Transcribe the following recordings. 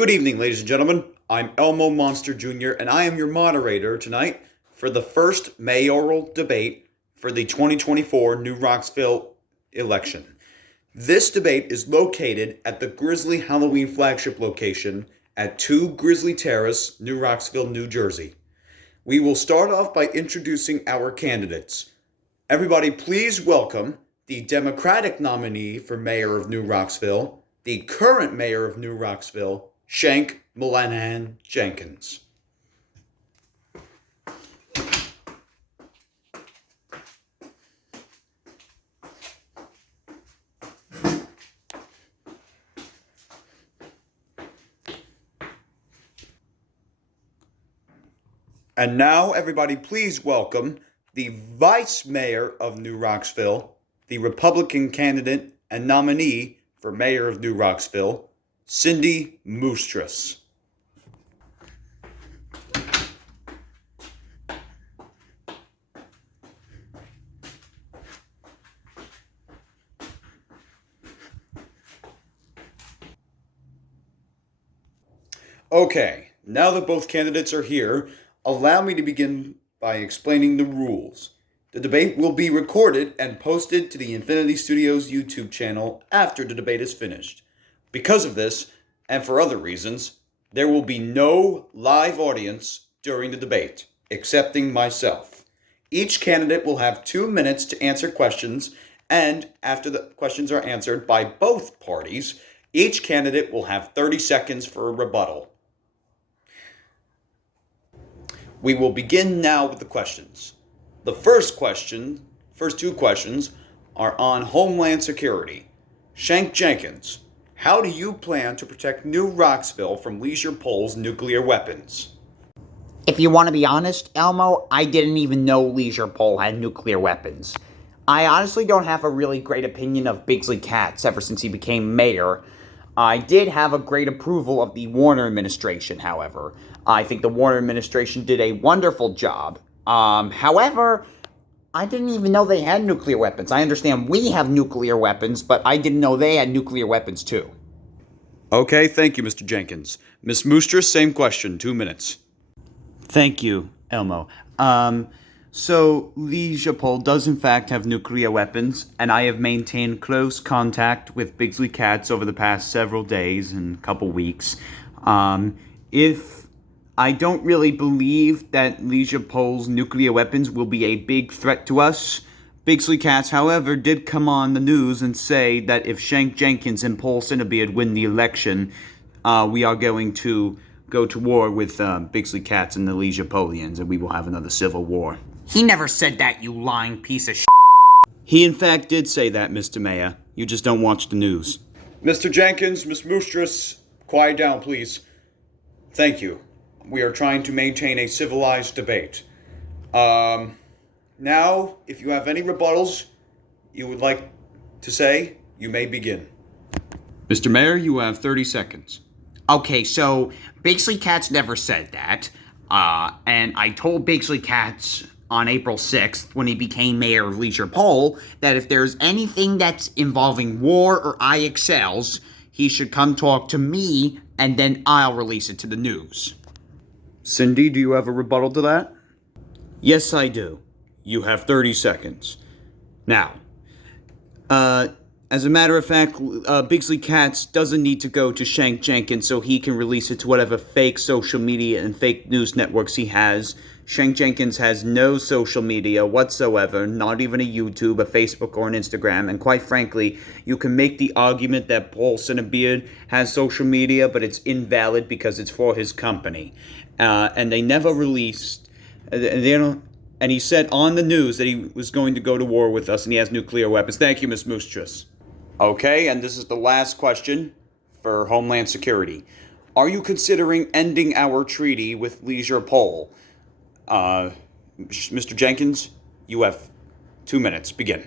Good evening, ladies and gentlemen. I'm Elmo Monster Jr., and I am your moderator tonight for the first mayoral debate for the 2024 New Rocksville election. This debate is located at the Grizzly Halloween flagship location at 2 Grizzly Terrace, New Rocksville, New Jersey. We will start off by introducing our candidates. Everybody, please welcome the Democratic nominee for mayor of New Rocksville, the current mayor of New Rocksville, Shank Jenkins. And now, everybody, please welcome the vice mayor of New Rocksville, the Republican candidate and nominee for mayor of New Rocksville, Cindy Moostress. Okay, now that both candidates are here, allow me to begin by explaining the rules. The debate will be recorded and posted to the Infinity Studios YouTube channel after the debate is finished. Because of this, and for other reasons, there will be no live audience during the debate, excepting myself. Each candidate will have 2 minutes to answer questions, and after the questions are answered by both parties, each candidate will have 30 seconds for a rebuttal. We will begin now with the questions. The first two questions are on Homeland Security. Shank Jenkins, how do you plan to protect New Rocksville from Leisure Pole's nuclear weapons? If you want to be honest, Elmo, I didn't even know Leisure Pole had nuclear weapons. I honestly don't have a really great opinion of Bigsley Katz ever since he became mayor. I did have a great approval of the Warner administration, however. I think the Warner administration did a wonderful job. However, I didn't even know they had nuclear weapons. I understand we have nuclear weapons, but I didn't know they had nuclear weapons too. Okay, thank you, Mr. Jenkins. Ms. Moostress, same question, 2 minutes. Thank you, Elmo. So Leisure Pole does in fact have nuclear weapons, and I have maintained close contact with Bigsley Katz over the past several days and couple weeks. If I don't really believe that Leisure Pole's nuclear weapons will be a big threat to us. Bigsley Katz, however, did come on the news and say that if Shank Jenkins and Paul Cinebeard win the election, we are going to go to war with Bigsley Katz and the Leisure Polians, and we will have another civil war. He never said that, you lying piece of shit. He in fact did say that, Mr. Mayor. You just don't watch the news. Mr. Jenkins, Ms. Moostress, quiet down, please. Thank you. We are trying to maintain a civilized debate. Now, if you have any rebuttals you would like to say, you may begin. Mr. Mayor, you have 30 seconds. Okay, so Bigsley Katz never said that. And I told Bigsley Katz on April 6th, when he became mayor of Leisure Pole, that if there's anything that's involving war or IXLs, he should come talk to me, and then I'll release it to the news. Cindy, do you have a rebuttal to that? Yes, I do. You have 30 seconds. Now, as a matter of fact, Bigsley Katz doesn't need to go to Shank Jenkins so he can release it to whatever fake social media and fake news networks he has. Shank Jenkins has no social media whatsoever, not even a YouTube, a Facebook, or an Instagram. And quite frankly, you can make the argument that Paul Cinebeard has social media, but it's invalid because it's for his company. And they never released, and he said on the news that he was going to go to war with us and he has nuclear weapons. Thank you, Ms. Moostress. Okay, and this is the last question for Homeland Security. Are you considering ending our treaty with Leisure Pole? Mr. Jenkins, you have 2 minutes. Begin.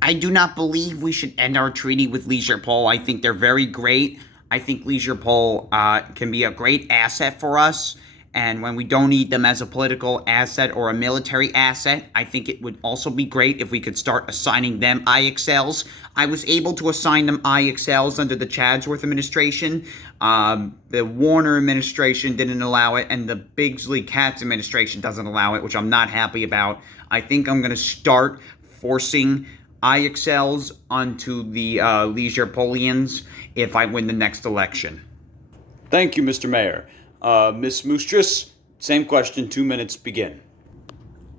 I do not believe we should end our treaty with Leisure Pole. I think they're very great. I think Leisure Pole can be a great asset for us. And when we don't need them as a political asset or a military asset, I think it would also be great if we could start assigning them IXLs. I was able to assign them IXLs under the Chadsworth administration. The Warner administration didn't allow it, and the Bigsley Cats administration doesn't allow it, which I'm not happy about. I think I'm going to start forcing IXLs onto the Leisure Polians if I win the next election. Thank you, Mr. Mayor. Miss Moostress, same question, 2 minutes, begin.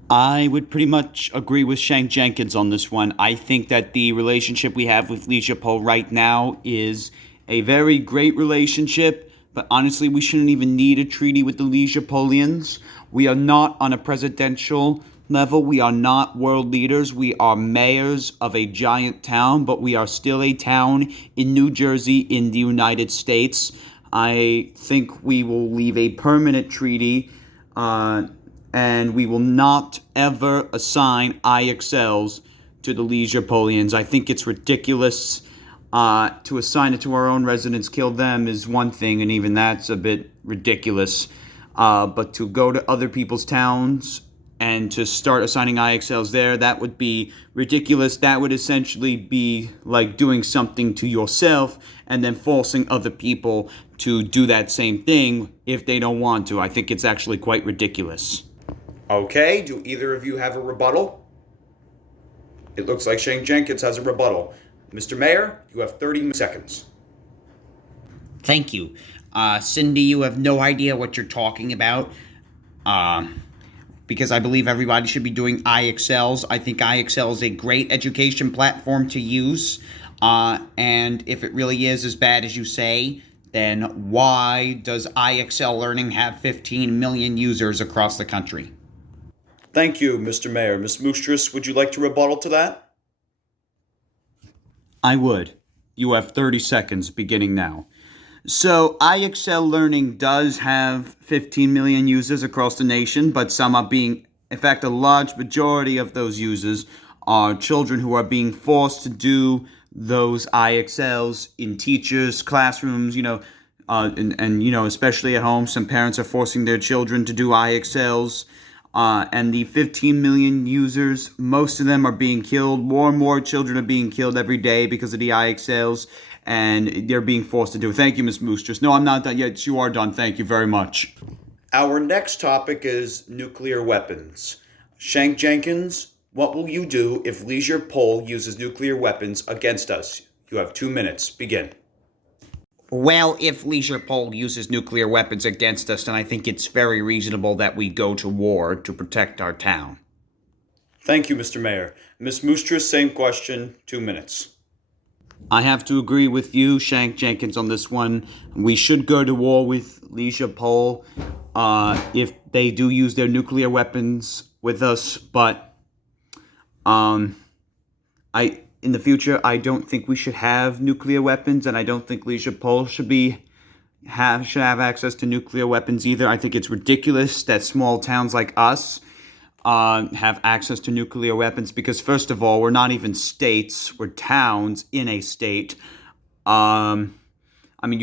I would pretty much agree with Shank Jenkins on this one. I think that the relationship we have with Leisure Pole right now is a very great relationship, but honestly, we shouldn't even need a treaty with the Leisure Polians. We are not on a presidential level. We are not world leaders. We are mayors of a giant town, but we are still a town in New Jersey in the United States. I think we will leave a permanent treaty, and we will not ever assign IXLs to the Leisure Polians. I think it's ridiculous. To assign it to our own residents, kill them is one thing, and even that's a bit ridiculous. But to go to other people's towns and to start assigning IXLs there, that would be ridiculous. That would essentially be like doing something to yourself and then forcing other people to do that same thing if they don't want to. I think it's actually quite ridiculous. Okay, do either of you have a rebuttal? It looks like Shank Jenkins has a rebuttal. Mr. Mayor, you have 30 seconds. Thank you. Cindy, you have no idea what you're talking about. Because I believe everybody should be doing IXLs. I think IXL is a great education platform to use. And if it really is as bad as you say, then why does IXL Learning have 15 million users across the country? Thank you, Mr. Mayor. Ms. Moostress, would you like to rebuttal to that? I would. You have 30 seconds beginning now. So, IXL Learning does have 15 million users across the nation, but some are being, in fact, a large majority of those users are children who are being forced to do those IXLs in teachers' classrooms, especially at home. Some parents are forcing their children to do IXLs. And the 15 million users, most of them are being killed. More and more children are being killed every day because of the IXLs. And they're being forced to do. Thank you, Ms. Moostress. No, I'm not done yet. You are done. Thank you very much. Our next topic is nuclear weapons. Shank Jenkins, what will you do if Leisure Pole uses nuclear weapons against us? You have 2 minutes. Begin. Well, if Leisure Pole uses nuclear weapons against us, then I think it's very reasonable that we go to war to protect our town. Thank you, Mr. Mayor. Ms. Moostress, same question. 2 minutes. I have to agree with you, Shank Jenkins, on this one. We should go to war with Leisure Pole if they do use their nuclear weapons with us. But in the future, I don't think we should have nuclear weapons, and I don't think Leisure Pole should have access to nuclear weapons either. I think it's ridiculous that small towns like us have access to nuclear weapons because, first of all, we're not even states. We're towns in a state. You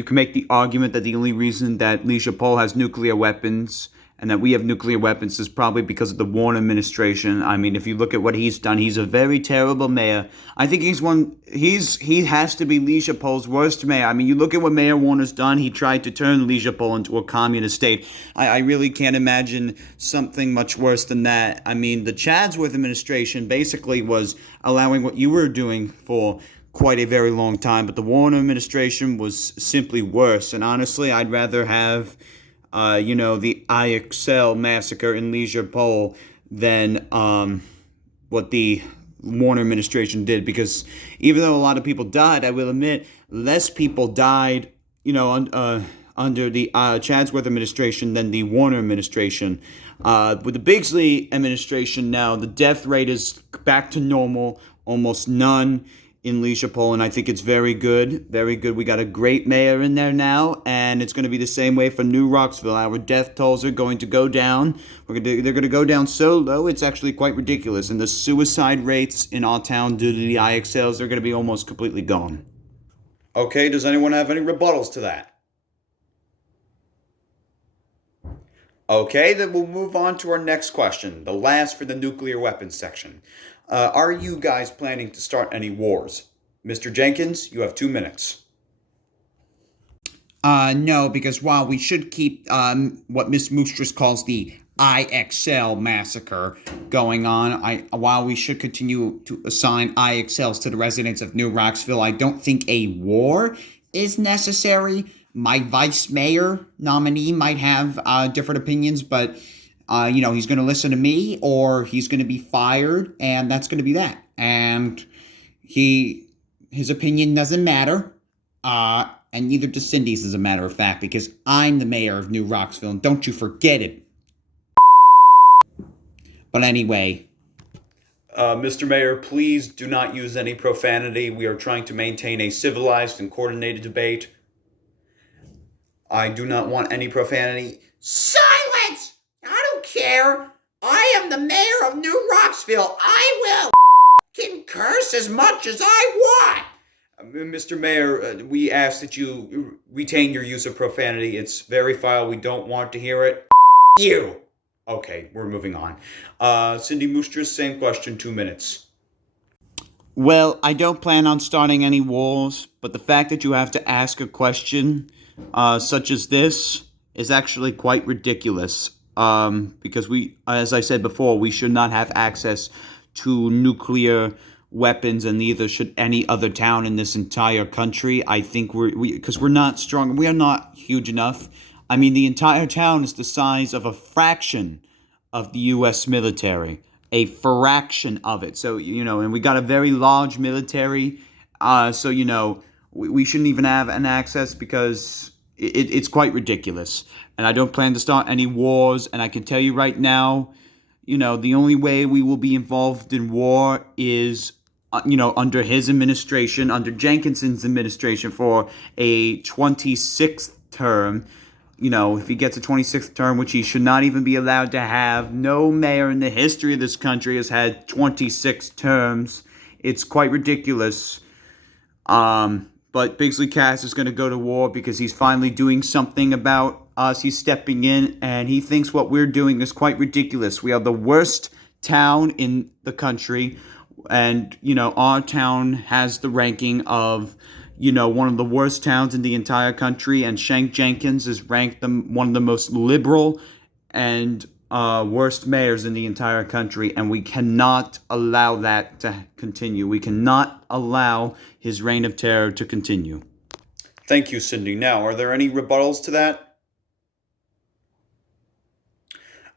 can make the argument that the only reason that Leisure Pole has nuclear weapons and that we have nuclear weapons is probably because of the Warren administration. If you look at what he's done, he's a very terrible mayor. I think he has to be Leisure Pole's worst mayor. You look at what Mayor Warner's done. He tried to turn Leisure Pole into a communist state. I really can't imagine something much worse than that. The Chadsworth administration basically was allowing what you were doing for quite a very long time, but the Warner administration was simply worse. And honestly, I'd rather have the IXL massacre in Leisure Pole than what the Warner administration did. Because even though a lot of people died, I will admit, less people died, under the Chadsworth administration than the Warner administration. With the Bigsley administration now, the death rate is back to normal, almost none in Leisure Pole, and I think it's very good. Very good. We got a great mayor in there now, and it's going to be the same way for New Rocksville. Our death tolls are going to go down. They're going to go down so low, it's actually quite ridiculous. And the suicide rates in our town due to the IXLs are going to be almost completely gone. Okay, does anyone have any rebuttals to that? Okay, then we'll move on to our next question, the last for the nuclear weapons section. Are you guys planning to start any wars? Mr. Jenkins, you have 2 minutes. No, because while we should keep what Miss Moostress calls the IXL massacre going on, while we should continue to assign IXLs to the residents of New Rocksville, I don't think a war is necessary. My vice mayor nominee might have different opinions, but he's going to listen to me or he's going to be fired, and that's going to be that. And his opinion doesn't matter. And neither does Cindy's, as a matter of fact, because I'm the mayor of New Rocksville, and don't you forget it. But anyway. Mr. Mayor, please do not use any profanity. We are trying to maintain a civilized and coordinated debate. I do not want any profanity. Silence! I don't care. I am the mayor of New Rocksville. I will can curse as much as I want. Mr. Mayor, we ask that you retain your use of profanity. It's very foul. We don't want to hear it. You. Okay, we're moving on. Cindy Moostress, same question, 2 minutes. Well, I don't plan on starting any wars, but the fact that you have to ask a question such as this is actually quite ridiculous. Because as I said before, we should not have access to nuclear weapons, and neither should any other town in this entire country. I think because we're not strong, we are not huge enough. I mean, the entire town is the size of a fraction of the U.S. military, a fraction of it. So, and we got a very large military. So, we shouldn't even have an access because it's quite ridiculous. And I don't plan to start any wars. And I can tell you right now, the only way we will be involved in war is under his administration, under Jenkins's administration for a 26th term. If he gets a 26th term, which he should not even be allowed to have. No mayor in the history of this country has had 26 terms. It's quite ridiculous. But Bigsley Cass is going to go to war because he's finally doing something about us. He's stepping in, and he thinks what we're doing is quite ridiculous. We are the worst town in the country. And, our town has the ranking of, one of the worst towns in the entire country. And Shank Jenkins is ranked one of the most liberal and worst mayors in the entire country. And we cannot allow that to continue. We cannot allow his reign of terror to continue. Thank you, Cindy. Now, are there any rebuttals to that?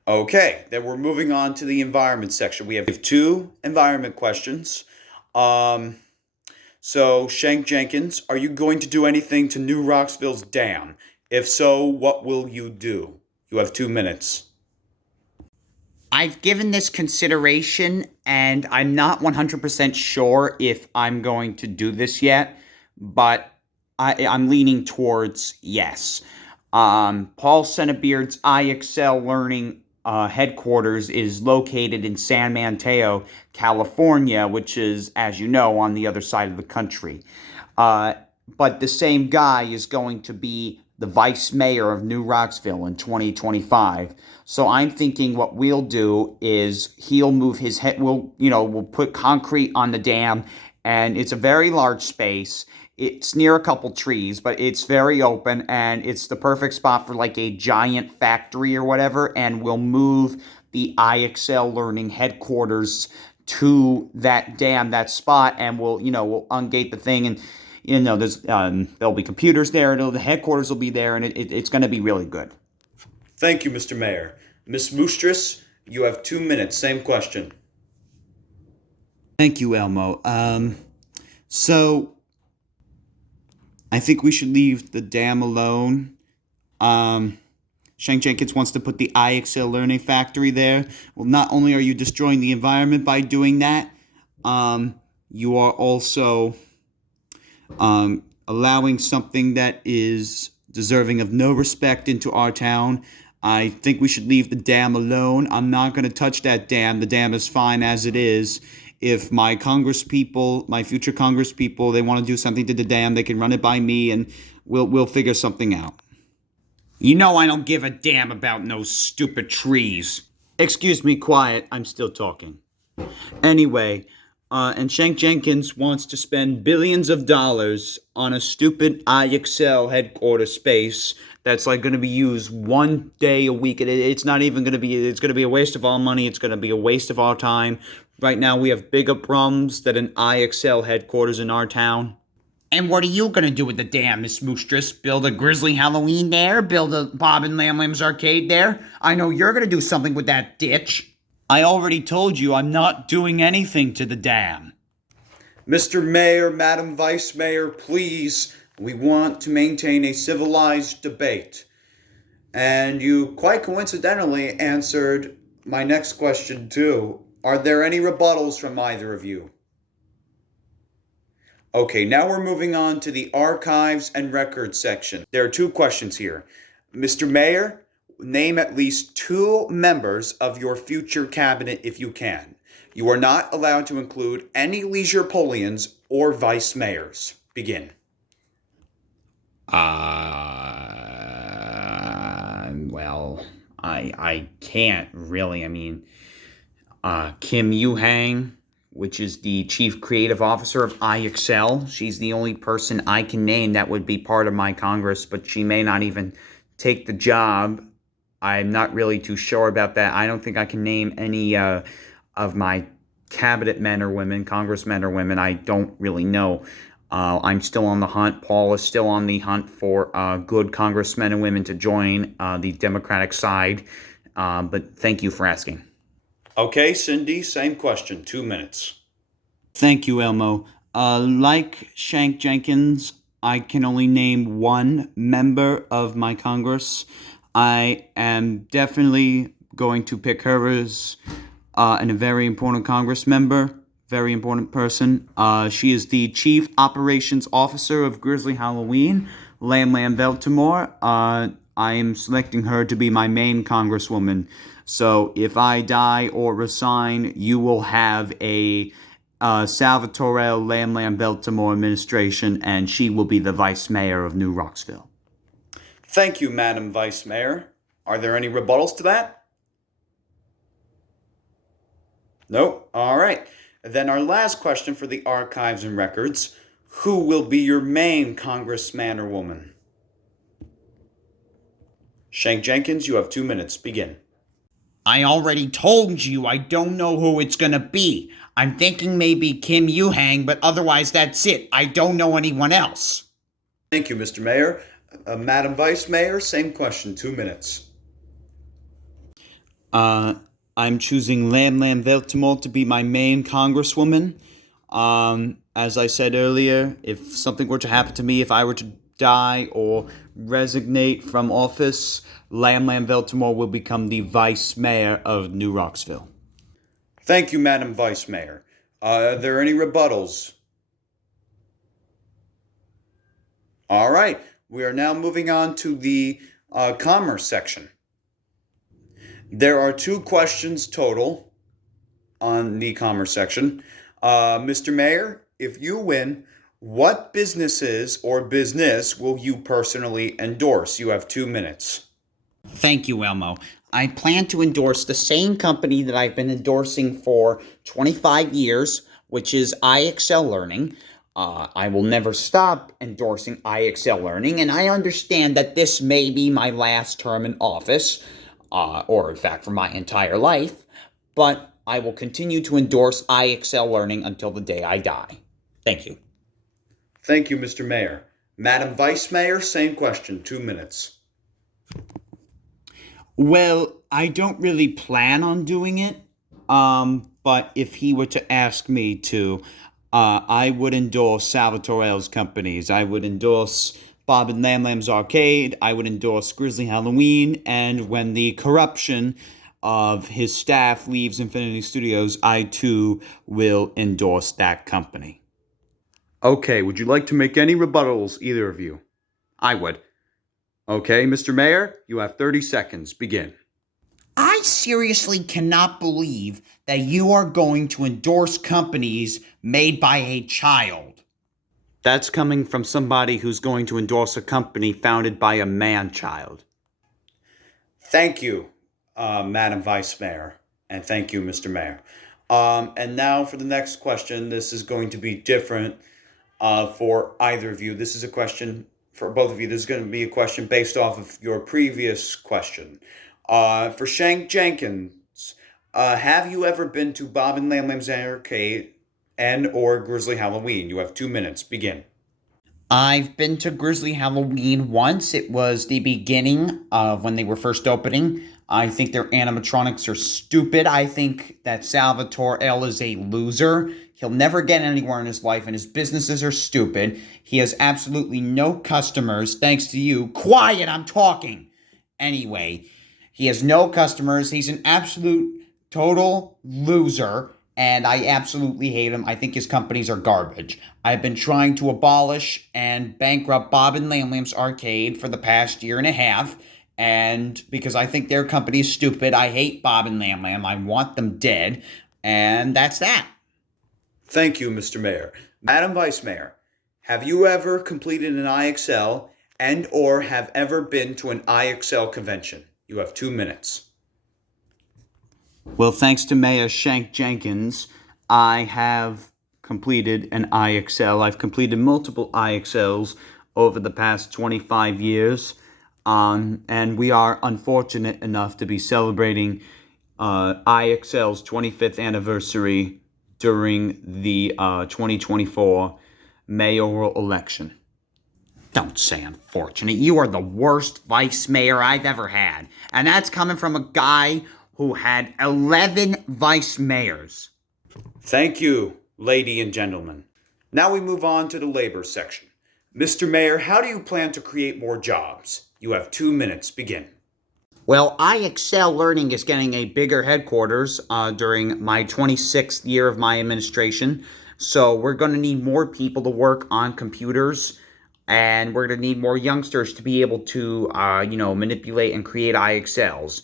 Okay, then we're moving on to the environment section. We have 2 environment questions. So, Shank Jenkins, are you going to do anything to New Rocksville's dam? If so, what will you do? You have 2 minutes. I've given this consideration, and I'm not 100% sure if I'm going to do this yet, but I'm leaning towards yes. Paul Centebeard's IXL Learning headquarters is located in San Mateo, California, which is, as you know, on the other side of the country. But the same guy is going to be the vice mayor of New Rocksville in 2025. So I'm thinking what we'll do is he'll move his head. We'll put concrete on the dam, and it's a very large space. It's near a couple trees, but it's very open, and it's the perfect spot for like a giant factory or whatever, and we'll move the IXL Learning headquarters to that dam, that spot, and we'll ungate the thing, and there'll be computers there, the headquarters will be there, and it's going to be really good. Thank you, Mr. Mayor. Miss Moostress, you have 2 minutes. Same question. Thank you, Elmo. So I think we should leave the dam alone. Shank Jenkins wants to put the IXL Learning Factory there. Well, not only are you destroying the environment by doing that, you are also allowing something that is deserving of no respect into our town. I think we should leave the dam alone. I'm not going to touch that dam. The dam is fine as it is. If my future Congress people, they want to do something to the dam, they can run it by me, and we'll figure something out. You know I don't give a damn about no stupid trees. Excuse me, quiet. I'm still talking. Anyway, and Shank Jenkins wants to spend billions of dollars on a stupid IXL headquarters space that's like going to be used 1 day a week. It's not even going to be, it's going to be a waste of our money. It's going to be a waste of our time. Right now, we have bigger problems than an IXL headquarters in our town. And what are you gonna do with the dam, Miss Moostress? Build a Grizzly Halloween there? Build a Bob and Lam's arcade there? I know you're gonna do something with that ditch. I already told you I'm not doing anything to the dam. Mr. Mayor, Madam Vice Mayor, please, we want to maintain a civilized debate. And you quite coincidentally answered my next question too. Are there any rebuttals from either of you? Okay, now we're moving on to the archives and records section. There are 2 questions here. Mr. Mayor, name at least 2 members of your future cabinet if you can. You are not allowed to include any Leisurepolians or vice mayors. Begin. Well, I can't really. I mean, Kim Yu-hang, which is the chief creative officer of IXL. She's the only person I can name that would be part of my Congress, but she may not even take the job. I'm not really too sure about that. I don't think I can name any of my cabinet men or women, congressmen or women. I don't really know. I'm still on the hunt. Paul is still on the hunt for good congressmen and women to join the Democratic side. But thank you for asking. Okay, Cindy, same question, 2 minutes. Thank you, Elmo. Like Shank Jenkins, I can only name 1 member of my Congress. I am definitely going to pick her as and a very important Congress member, very important person. She is the Chief Operations Officer of Grizzly Halloween, Lam Baltimore. I am selecting her to be my main Congresswoman. So if I die or resign, you will have a Salvatore Lam Baltimore administration, and she will be the Vice Mayor of New Rocksville. Thank you, Madam Vice Mayor. Are there any rebuttals to that? Nope. All right. Then our last question for the archives and records. Who will be your main congressman or woman? Shank Jenkins, you have 2 minutes. Begin. I already told you I don't know who it's gonna be. I'm thinking maybe Kim Yu-hang, but otherwise that's it. I don't know anyone else. Thank you, Mr. Mayor. Madam Vice Mayor, same question, 2 minutes. I'm choosing Lam Baltimore to be my main Congresswoman. As I said earlier, if something were to happen to me, if I were to die or resignate from office, Lam Baltimore will become the Vice Mayor of New Rocksville. Thank you, Madam Vice Mayor. Are there any rebuttals? All right. We are now moving on to the commerce section. There are 2 questions total on the commerce section. Mr. Mayor, if you win, what businesses or business will you personally endorse? You have 2 minutes. Thank you, Elmo. I plan to endorse the same company that I've been endorsing for 25 years, which is IXL Learning. I will never stop endorsing IXL Learning, and I understand that this may be my last term in office, or in fact for my entire life, but I will continue to endorse IXL Learning until the day I die. Thank you. Thank you, Mr. Mayor. Madam Vice Mayor, same question, 2 minutes. Well, I don't really plan on doing it, but if he were to ask me to, I would endorse Salvatore's companies. I would endorse Bob and Lam's Arcade. I would endorse Grizzly Halloween. And when the corruption of his staff leaves Infinity Studios, I too will endorse that company. Okay, would you like to make any rebuttals, either of you? I would. Okay, Mr. Mayor, you have 30 seconds. Begin. I seriously cannot believe that you are going to endorse companies made by a child. That's coming from somebody who's going to endorse a company founded by a man-child. Thank you, Madam Vice Mayor, and thank you, Mr. Mayor. And now for the next question. This is going to be different for either of you. This is a question for both of you. This is going to be a question based off of your previous question. For Shank Jenkins, have you ever been to Bob and Lam's Arcade and or Grizzly Halloween? You have 2 minutes. Begin. I've been to Grizzly Halloween once. It was the beginning of when they were first opening. I think their animatronics are stupid. I think that Salvatore L is a loser. He'll never get anywhere in his life, and his businesses are stupid. He has absolutely no customers, thanks to you. Quiet, I'm talking. Anyway, he has no customers. He's an absolute total loser, and I absolutely hate him. I think his companies are garbage. I've been trying to abolish and bankrupt Bob and Lam's Arcade for the past year and a half, and because I think their company is stupid, I hate Bob and Lam. I want them dead, and that's that. Thank you, Mr. Mayor. Madam Vice Mayor, have you ever completed an IXL and or have ever been to an IXL convention? You have 2 minutes. Well, thanks to Mayor Shank Jenkins, I have completed an IXL. I've completed multiple IXLs over the past 25 years, and we are unfortunate enough to be celebrating IXL's 25th anniversary during the 2024 mayoral election. Don't say unfortunate. You are the worst vice mayor I've ever had. And that's coming from a guy who had 11 vice mayors. Thank you, lady and gentlemen. Now we move on to the labor section. Mr. Mayor, how do you plan to create more jobs? You have 2 minutes. Begin. Well, IXL Learning is getting a bigger headquarters during my 26th year of my administration. So we're going to need more people to work on computers, and we're going to need more youngsters to be able to, manipulate and create IXLs.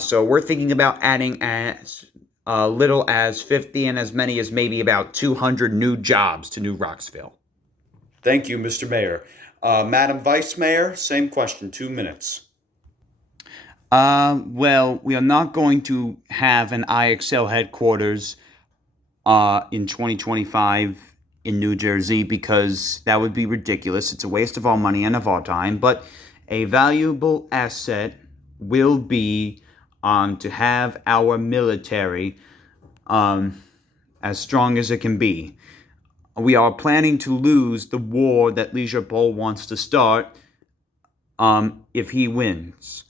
So we're thinking about adding as little as 50 and as many as maybe about 200 new jobs to New Rocksville. Thank you, Mr. Mayor. Madam Vice Mayor, same question, 2 minutes. Well, we are not going to have an IXL headquarters in 2025 in New Jersey because that would be ridiculous. It's a waste of our money and of our time. But a valuable asset will be to have our military as strong as it can be. We are planning to lose the war that Leisure Paul wants to start if he wins.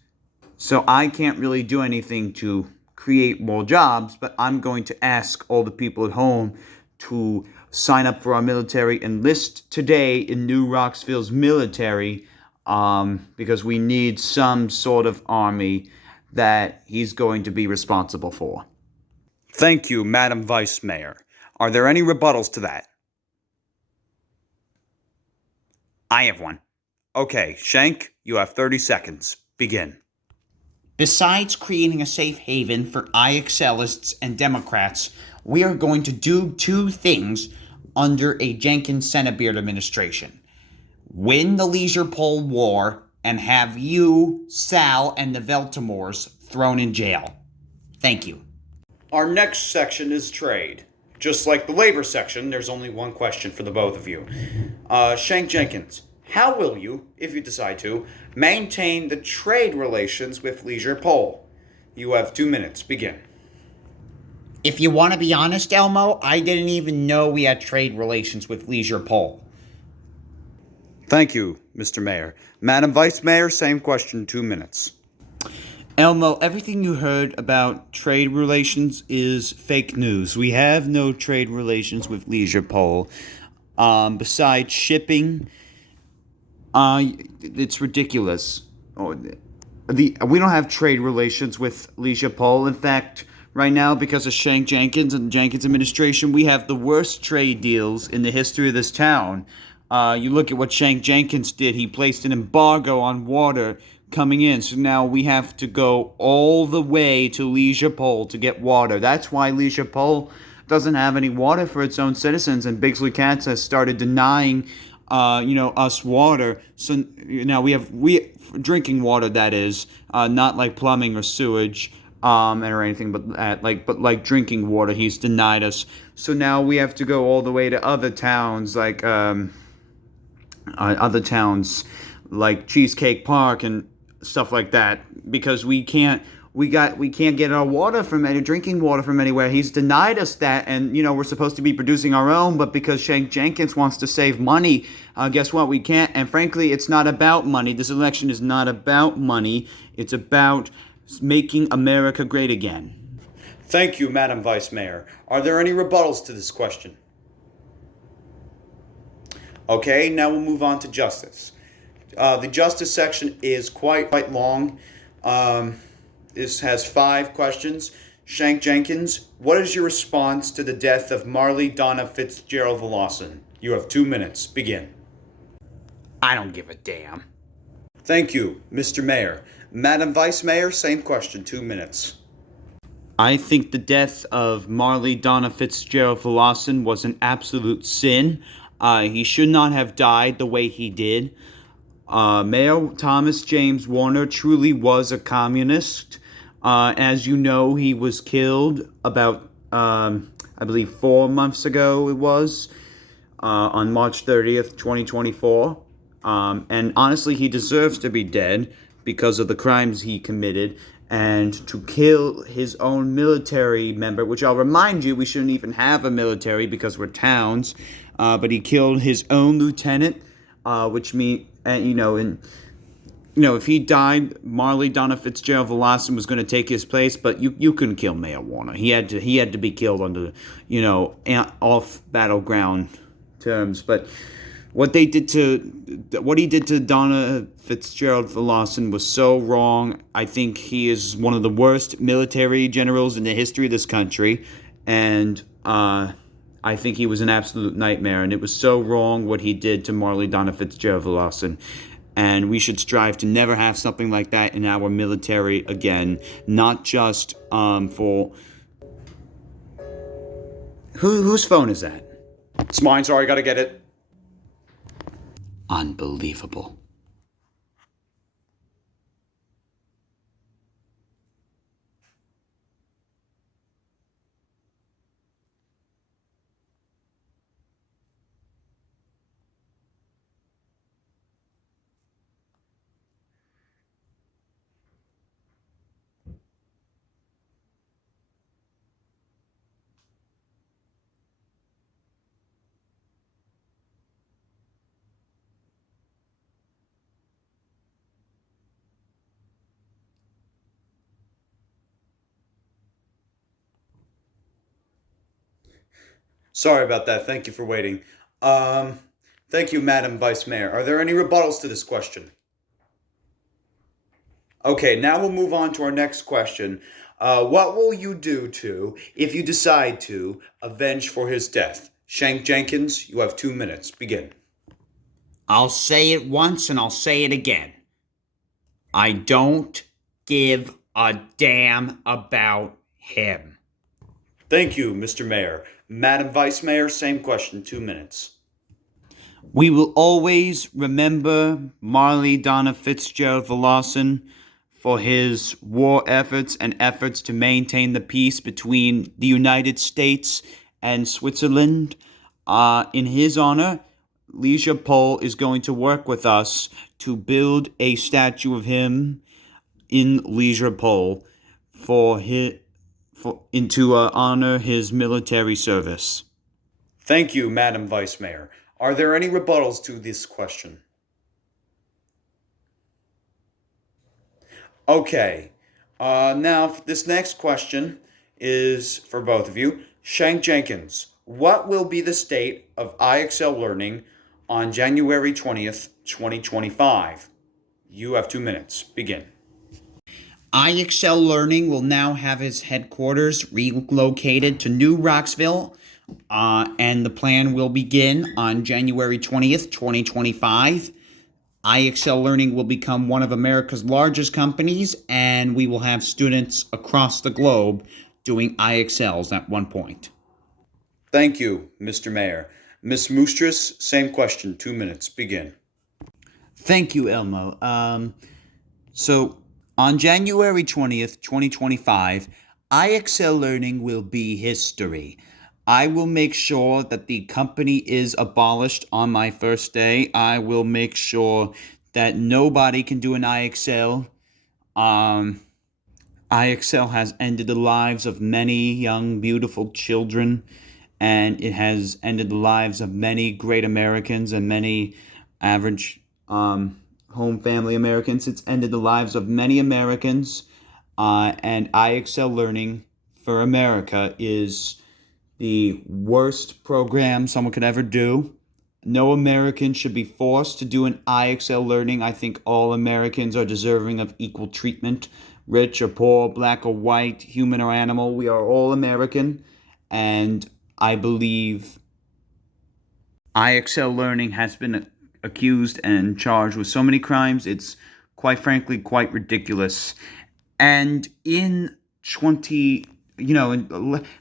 So I can't really do anything to create more jobs, but I'm going to ask all the people at home to sign up for our military, enlist today in New Rocksville's military, because we need some sort of army that he's going to be responsible for. Thank you, Madam Vice Mayor. Are there any rebuttals to that? I have one. Okay, Shank, you have 30 seconds. Begin. Besides creating a safe haven for IXLists and Democrats, we are going to do two things under a Jenkins Beard administration. Win the Leisure Pole War and have you, Sal, and the Veltimores thrown in jail. Thank you. Our next section is trade. Just like the labor section, there's only one question for the both of you. Shank Jenkins, how will you, if you decide to, maintain the trade relations with Leisure Pole? You have 2 minutes. Begin. If you want to be honest, Elmo, I didn't even know we had trade relations with Leisure Pole. Thank you, Mr. Mayor. Madam Vice Mayor, same question, 2 minutes. Elmo, everything you heard about trade relations is fake news. We have no trade relations with Leisure Pole. Besides shipping, it's ridiculous. We don't have trade relations with Leisure Pole. In fact, right now, because of Shank Jenkins and the Jenkins administration, we have the worst trade deals in the history of this town. You look at what Shank Jenkins did. He placed an embargo on water coming in. So now we have to go all the way to Leisure Pole to get water. That's why Leisure Pole doesn't have any water for its own citizens. And Bigsley Cats has started denying us water. So now we drinking water, that is, not like plumbing or sewage, or anything, but like drinking water. He's denied us. So now we have to go all the way to other towns, like Cheesecake Park and stuff like that, because we can't get our water from any drinking water from anywhere. He's denied us that, and we're supposed to be producing our own, but because Shank Jenkins wants to save money, guess what? We can't. And frankly, it's not about money. This election is not about money. It's about making America great again. Thank you, Madam Vice Mayor. Are there any rebuttals to this question? Okay, now we'll move on to justice. The justice section is quite long. This has 5 questions. Shank Jenkins, what is your response to the death of Marley Donna Fitzgerald Lawson? You have 2 minutes. Begin. I don't give a damn. Thank you, Mr. Mayor. Madam Vice Mayor, same question, 2 minutes. I think the death of Marley Donna Fitzgerald Lawson was an absolute sin. He should not have died the way he did. Mayor Thomas James Warner truly was a communist. As you know, he was killed about, I believe, 4 months ago it was, on March 30th, 2024. And honestly, he deserves to be dead because of the crimes he committed. And to kill his own military member, which I'll remind you, we shouldn't even have a military because we're towns. But he killed his own lieutenant, which means, if he died, Marley Donna Fitzgerald Lawson was going to take his place. But you couldn't kill Mayor Warner. He had to be killed under, off battleground terms. But what he did to Donna Fitzgerald Lawson was so wrong. I think he is one of the worst military generals in the history of this country, and I think he was an absolute nightmare. And it was so wrong what he did to Marley Donna Fitzgerald Lawson. And we should strive to never have something like that in our military again. Not just for... Whose phone is that? It's mine, sorry, gotta get it. Unbelievable. Sorry about that. Thank you for waiting. Thank you, Madam Vice Mayor. Are there any rebuttals to this question? Okay, now we'll move on to our next question. What will you do if you decide to, avenge for his death? Shank Jenkins, you have 2 minutes. Begin. I'll say it once and I'll say it again. I don't give a damn about him. Thank you, Mr. Mayor. Madam Vice Mayor, same question, 2 minutes. We will always remember Marley Donna Fitzgerald Lawson for his war efforts and efforts to maintain the peace between the United States and Switzerland. In his honor, Leisure Pole is going to work with us to build a statue of him in Leisure Pole to honor his military service. Thank you, Madam Vice Mayor. Are there any rebuttals to this question? Okay. Now, this next question is for both of you. Shank Jenkins, what will be the state of IXL learning on January 20th, 2025? You have 2 minutes. Begin. IXL Learning will now have its headquarters relocated to New Rocksville, and the plan will begin on January 20th, 2025. IXL Learning will become one of America's largest companies, and we will have students across the globe doing IXLs at one point. Thank you, Mr. Mayor. Miss Moostress, same question, 2 minutes, begin. Thank you, Elmo. So, on January 20th, 2025, IXL Learning will be history. I will make sure that the company is abolished on my first day. I will make sure that nobody can do an IXL. IXL has ended the lives of many young, beautiful children, and it has ended the lives of many great Americans and many average home family Americans. It's ended the lives of many Americans, and IXL Learning for America is the worst program someone could ever do. No American should be forced to do an IXL Learning. I think all Americans are deserving of equal treatment. Rich or poor, black or white, human or animal, we are all American. And I believe IXL Learning has been accused and charged with so many crimes. It's quite frankly quite ridiculous. And in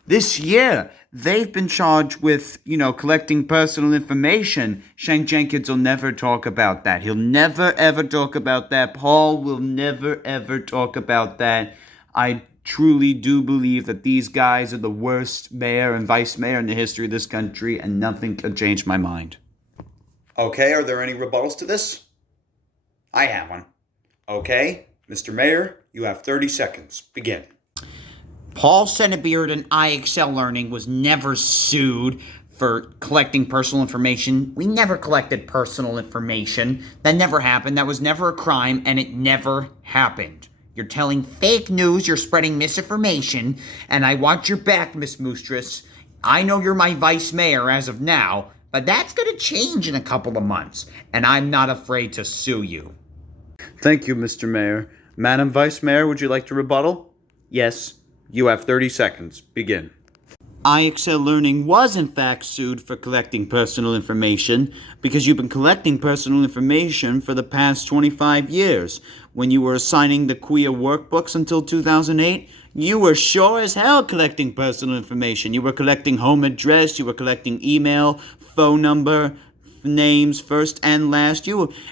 this year, they've been charged with, collecting personal information. Shank Jenkins will never talk about that. He'll never, ever talk about that. Paul will never, ever talk about that. I truly do believe that these guys are the worst mayor and vice mayor in the history of this country, and nothing can change my mind. Okay, are there any rebuttals to this? I have one. Okay, Mr. Mayor, you have 30 seconds. Begin. Paul Senebeard and IXL Learning was never sued for collecting personal information. We never collected personal information. That never happened. That was never a crime, and it never happened. You're telling fake news, you're spreading misinformation, and I want your back, Miss Moostress. I know you're my vice mayor as of now, but that's going to change in a couple of months, and I'm not afraid to sue you. Thank you, Mr. Mayor. Madam Vice Mayor, would you like to rebuttal? Yes. You have 30 seconds. Begin. IXL Learning was in fact sued for collecting personal information because you've been collecting personal information for the past 25 years. When you were assigning the queer workbooks until 2008, you were sure as hell collecting personal information. You were collecting home address, you were collecting email, phone number, names, first and last,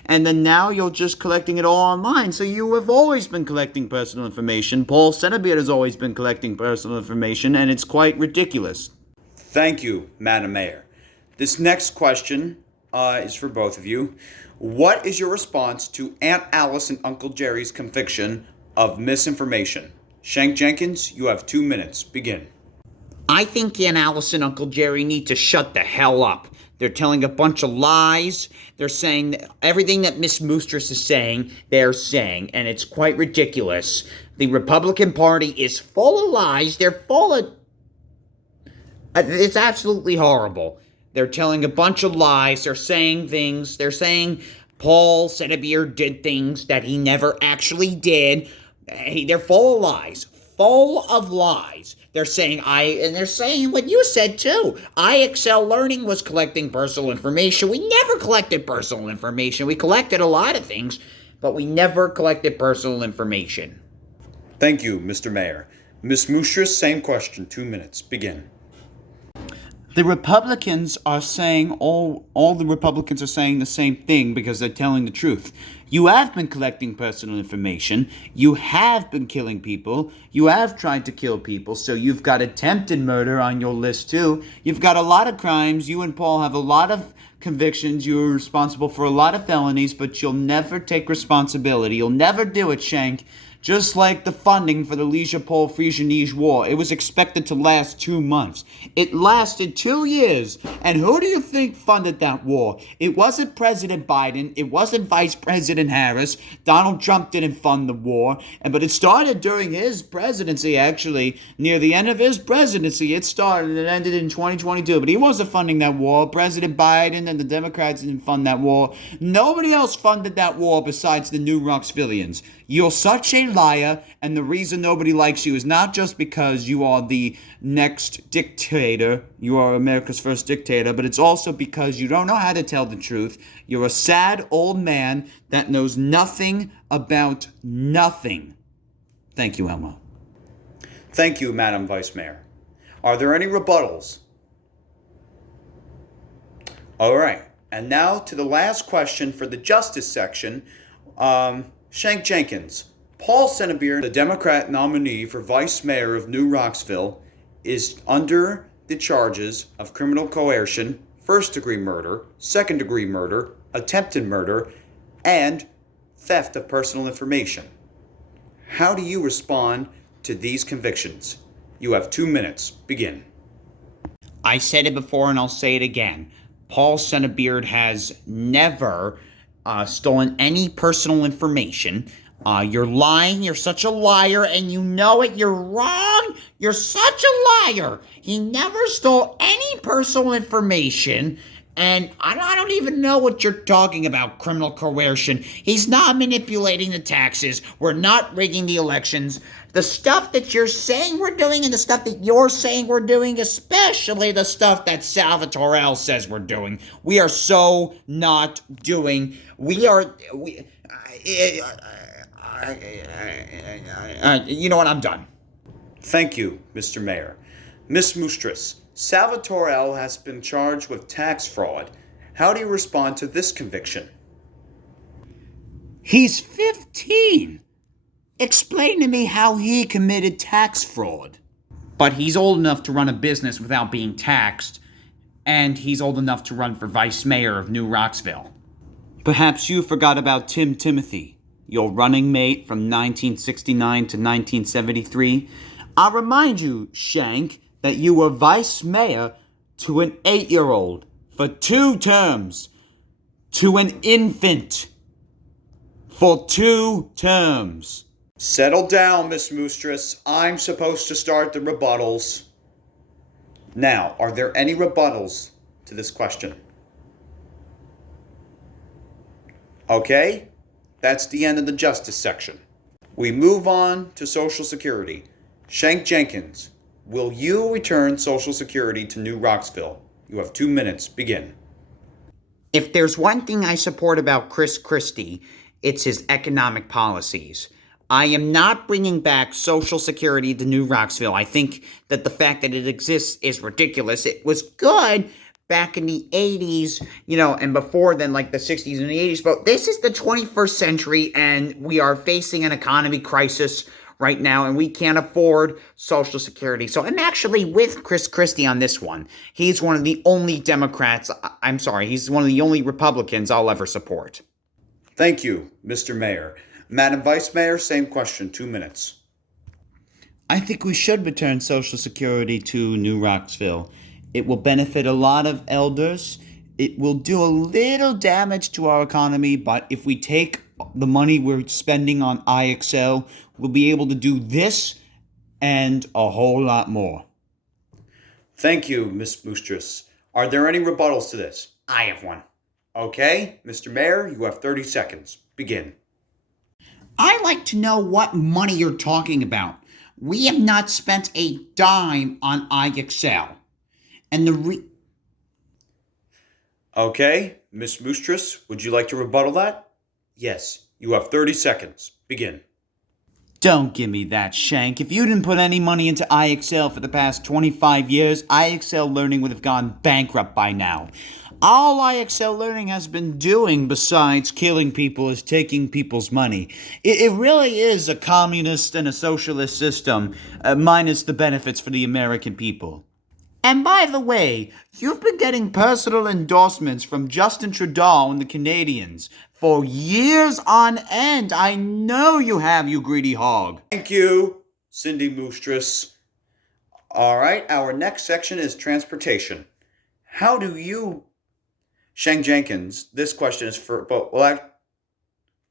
and then now you're just collecting it all online. So you have always been collecting personal information. Paul Senebeard has always been collecting personal information, and it's quite ridiculous. Thank you, Madam Mayor. This next question is for both of you. What is your response to Aunt Alice and Uncle Jerry's conviction of misinformation? Shank Jenkins, you have 2 minutes. Begin. I think Aunt Alice and Uncle Jerry need to shut the hell up. They're telling a bunch of lies. They're saying that everything that Miss Moostress is saying, they're saying, and it's quite ridiculous. The Republican Party is full of lies. They're full of... It's absolutely horrible. They're telling a bunch of lies. They're saying things. They're saying Paul Senebeard did things that he never actually did. They're full of lies. Full of lies. They're saying and they're saying what you said too. IXL Learning was collecting personal information. We never collected personal information. We collected a lot of things, but we never collected personal information. Thank you, Mr. Mayor. Miss Moostress, same question, 2 minutes. Begin. The Republicans are saying, all the Republicans are saying the same thing because they're telling the truth. You have been collecting personal information. You have been killing people. You have tried to kill people. So you've got attempted murder on your list too. You've got a lot of crimes. You and Paul have a lot of convictions. You're responsible for a lot of felonies, but you'll never take responsibility. You'll never do it, Shank. Just like the funding for the Liege-Pole-Frisianese War, it was expected to last 2 months. It lasted 2 years. And who do you think funded that war? It wasn't President Biden. It wasn't Vice President Harris. Donald Trump didn't fund the war. But it started during his presidency, actually. Near the end of his presidency, it started and it ended in 2022. But he wasn't funding that war. President Biden and the Democrats didn't fund that war. Nobody else funded that war besides the New Rocksvillians. You're such a liar, and the reason nobody likes you is not just because you are the next dictator, you are America's first dictator, but it's also because you don't know how to tell the truth. You're a sad old man that knows nothing about nothing. Thank you, Elmo. Thank you, Madam Vice Mayor. Are there any rebuttals? All right. And now to the last question for the justice section. Shank Jenkins. Paul Senebier, the Democrat nominee for vice mayor of New Rocksville, is under the charges of criminal coercion, first-degree murder, second-degree murder, attempted murder, and theft of personal information. How do you respond to these convictions? You have 2 minutes. Begin. I said it before and I'll say it again. Paul Senebeard has never stolen any personal information. You're lying. You're such a liar, and you know it. You're wrong. You're such a liar. He never stole any personal information, and I don't even know what you're talking about, criminal coercion. He's not manipulating the taxes. We're not rigging the elections. The stuff that you're saying we're doing and the stuff that you're saying we're doing, especially the stuff that Salvatore L says we're doing, we are so not doing. You know what? I'm done. Thank you, Mr. Mayor. Ms. Moostress, Salvatore L has been charged with tax fraud. How do you respond to this conviction? He's 15. Explain to me how he committed tax fraud. But he's old enough to run a business without being taxed, and he's old enough to run for vice mayor of New Rocksville. Perhaps you forgot about Tim Timothy, your running mate from 1969 to 1973. I'll remind you, Shank, that you were vice mayor to an 8-year-old for 2 terms, to an infant for 2 terms. Settle down, Miss Moostress. I'm supposed to start the rebuttals. Now, are there any rebuttals to this question? Okay, that's the end of the justice section. We move on to Social Security. Shank Jenkins, will you return Social Security to New Rocksville? You have 2 minutes. Begin. If there's one thing I support about Chris Christie, it's his economic policies. I am not bringing back Social Security to New Rocksville. I think that the fact that it exists is ridiculous. It was good back in the 80s, and before then, like the 60s and the 80s. But this is the 21st century, and we are facing an economy crisis right now, and we can't afford Social Security. So I'm actually with Chris Christie on this one. He's one of the only he's one of the only Republicans I'll ever support. Thank you, Mr. Mayor. Madam Vice Mayor, same question, 2 minutes. I think we should return Social Security to New Rocksville. It will benefit a lot of elders. It will do a little damage to our economy, but if we take the money we're spending on IXL, we'll be able to do this and a whole lot more. Thank you, Ms. Moostress. Are there any rebuttals to this? I have one. Okay, Mr. Mayor, you have 30 seconds. Begin. I'd like to know what money you're talking about. We have not spent a dime on IXL. And Okay, Ms. Moostress, would you like to rebuttal that? Yes, you have 30 seconds. Begin. Don't give me that, Shank. If you didn't put any money into IXL for the past 25 years, IXL Learning would have gone bankrupt by now. All IXL Learning has been doing besides killing people is taking people's money. It really is a communist and a socialist system, minus the benefits for the American people. And by the way, you've been getting personal endorsements from Justin Trudeau and the Canadians for years on end. I know you have, you greedy hog. Thank you, Cindy Moostress. All right, our next section is transportation. How do you... Shank Jenkins, this question is for...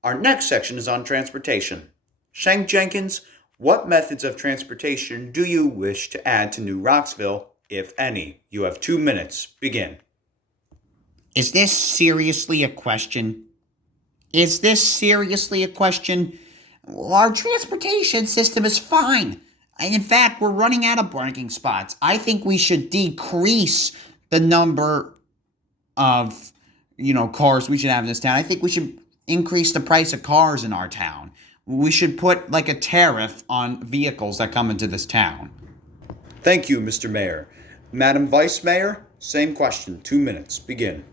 Our next section is on transportation. Shank Jenkins, what methods of transportation do you wish to add to New Rocksville, if any? You have 2 minutes. Begin. Is this seriously a question? Is this seriously a question? Our transportation system is fine. And in fact, we're running out of parking spots. I think we should decrease the number of, cars we should have in this town. I think we should increase the price of cars in our town. We should put like a tariff on vehicles that come into this town. Thank you, Mr. Mayor. Madam Vice Mayor, same question. 2 minutes. Begin.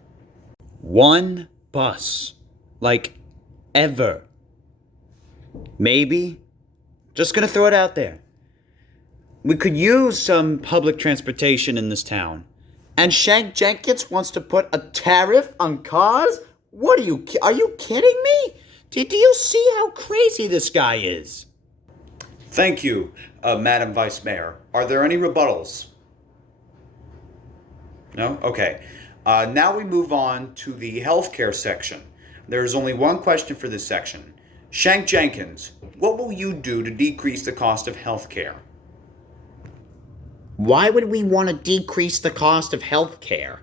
One bus. Like, ever. Maybe. Just gonna throw it out there. We could use some public transportation in this town. And Shank Jenkins wants to put a tariff on cars? What are you kidding me? Do you see how crazy this guy is? Thank you, Madam Vice Mayor. Are there any rebuttals? No? Okay. Now we move on to the healthcare section. There is only one question for this section. Shank Jenkins, what will you do to decrease the cost of healthcare? Why would we want to decrease the cost of healthcare?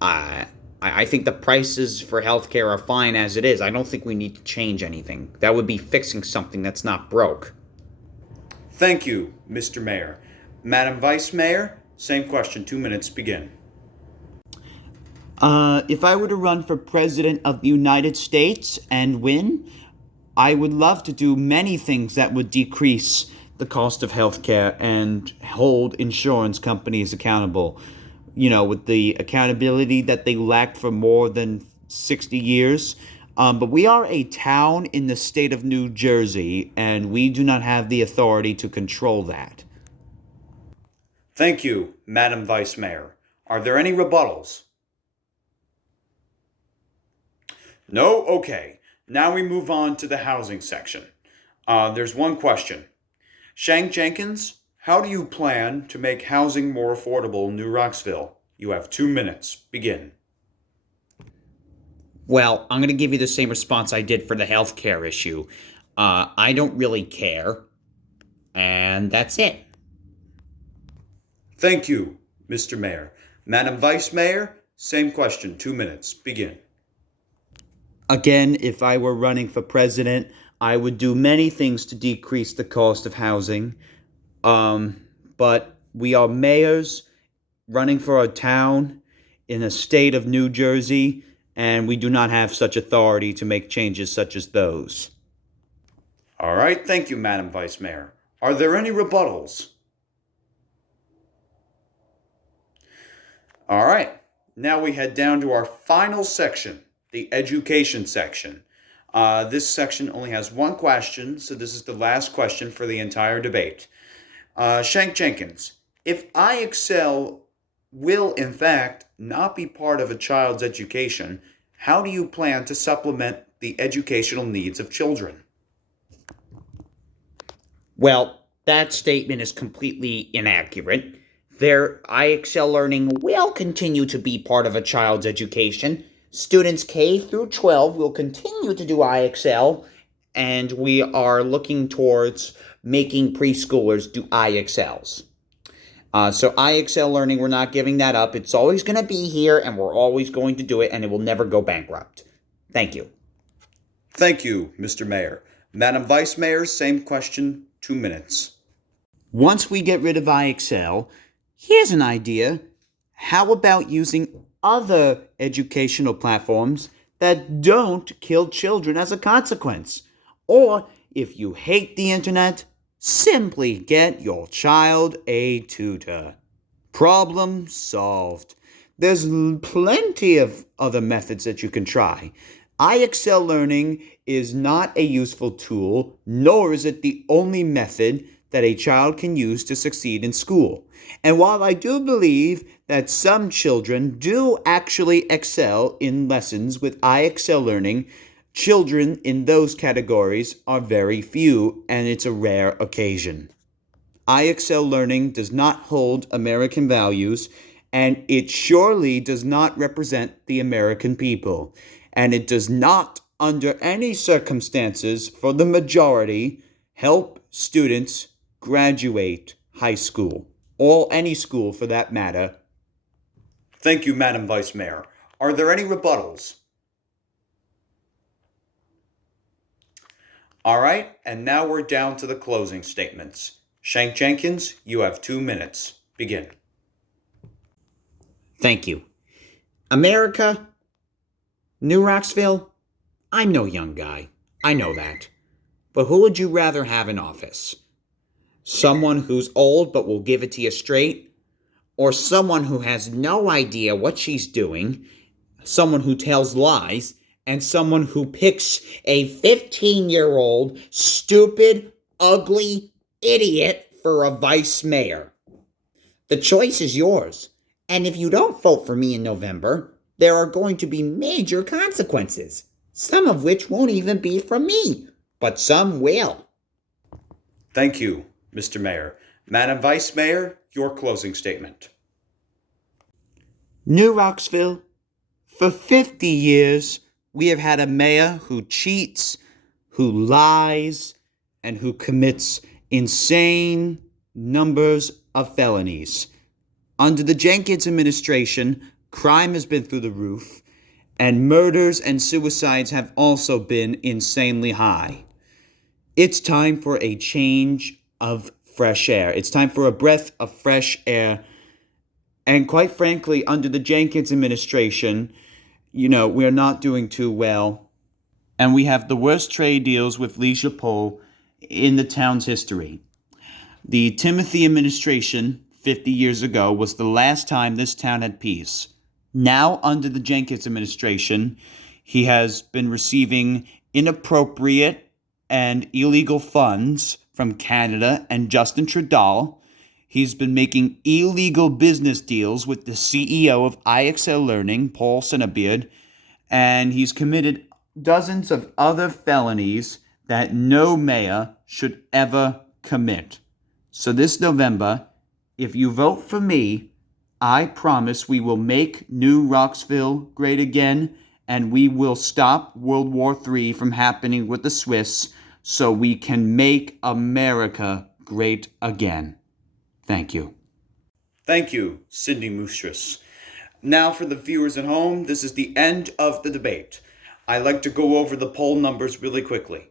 I think the prices for healthcare are fine as it is. I don't think we need to change anything. That would be fixing something that's not broke. Thank you, Mr. Mayor. Madam Vice Mayor, same question. 2 minutes, begin. If I were to run for president of the United States and win, I would love to do many things that would decrease the cost of healthcare and hold insurance companies accountable. You know, with the accountability that they lacked for more than 60 years. But we are a town in the state of New Jersey, and we do not have the authority to control that. Thank you, Madam Vice Mayor. Are there any rebuttals? No? Okay. Now we move on to the housing section. There's one question. Shank Jenkins, how do you plan to make housing more affordable in New Rocksville? You have 2 minutes. Begin. Well, I'm going to give you the same response I did for the healthcare issue. I don't really care. And that's it. Thank you, Mr. Mayor. Madam Vice Mayor, same question. 2 minutes. Begin. Again, if I were running for president, I would do many things to decrease the cost of housing. But we are mayors running for a town in a state of New Jersey, and we do not have such authority to make changes such as those. All right. Thank you, Madam Vice Mayor. Are there any rebuttals? All right. Now we head down to our final section, the education section. This section only has one question, so this is the last question for the entire debate. Shank Jenkins, if I excel will, in fact, not be part of a child's education, how do you plan to supplement the educational needs of children? Well, that statement is completely inaccurate. Their IXL learning will continue to be part of a child's education. Students K through 12 will continue to do IXL, and we are looking towards making preschoolers do IXLs. So IXL learning, we're not giving that up. It's always going to be here, and we're always going to do it, and it will never go bankrupt. Thank you. Thank you, Mr. Mayor. Madam Vice Mayor, same question, 2 minutes. Once we get rid of IXL, here's an idea. How about using other educational platforms that don't kill children as a consequence? Or, if you hate the internet, simply get your child a tutor. Problem solved. There's plenty of other methods that you can try. IXL learning is not a useful tool, nor is it the only method that a child can use to succeed in school. And while I do believe that some children do actually excel in lessons with IXL learning, children in those categories are very few, and it's a rare occasion. IXL learning does not hold American values, and it surely does not represent the American people. And it does not, under any circumstances, for the majority, help students graduate high school, or any school for that matter. Thank you, Madam Vice Mayor. Are there any rebuttals? All right, and now we're down to the closing statements. Shank Jenkins, you have 2 minutes. Begin. Thank you. America, New Rocksville, I'm no young guy. I know that. But who would you rather have in office? Someone who's old but will give it to you straight? Or someone who has no idea what she's doing, someone who tells lies, and someone who picks a 15-year-old stupid, ugly idiot for a vice mayor. The choice is yours. And if you don't vote for me in November, there are going to be major consequences, some of which won't even be from me, but some will. Thank you, Mr. Mayor. Madam Vice Mayor, your closing statement. New Rocksville, for 50 years, we have had a mayor who cheats, who lies, and who commits insane numbers of felonies. Under the Jenkins administration, crime has been through the roof, and murders and suicides have also been insanely high. It's time for a change of fresh air. It's time for a breath of fresh air. And quite frankly, under the Jenkins administration, we're not doing too well. And we have the worst trade deals with leisure pole in the town's history. The Timothy administration 50 years ago was the last time this town had peace. Now, under the Jenkins administration, he has been receiving inappropriate and illegal funds from Canada and Justin Trudeau. He's been making illegal business deals with the CEO of IXL Learning, Paul Sinnebeard, and he's committed dozens of other felonies that no mayor should ever commit. So this November, if you vote for me, I promise we will make New Rocksville great again, and we will stop World War III from happening with the Swiss so we can make America great again. Thank you. Thank you, Cindy Moostress. Now for the viewers at home, this is the end of the debate. I like to go over the poll numbers really quickly.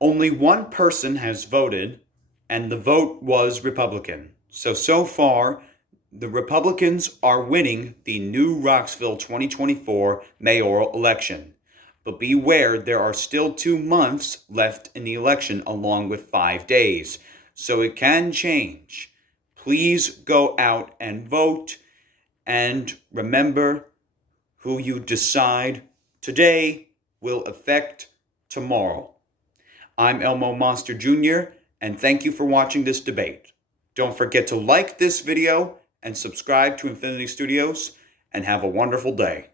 Only one person has voted, and the vote was Republican. So far, the Republicans are winning the New Rocksville 2024 mayoral election. But beware, there are still 2 months left in the election along with 5 days. So it can change. Please go out and vote. And remember, who you decide today will affect tomorrow. I'm Elmo Monster Jr., and thank you for watching this debate. Don't forget to like this video and subscribe to Infinity Studios, and have a wonderful day.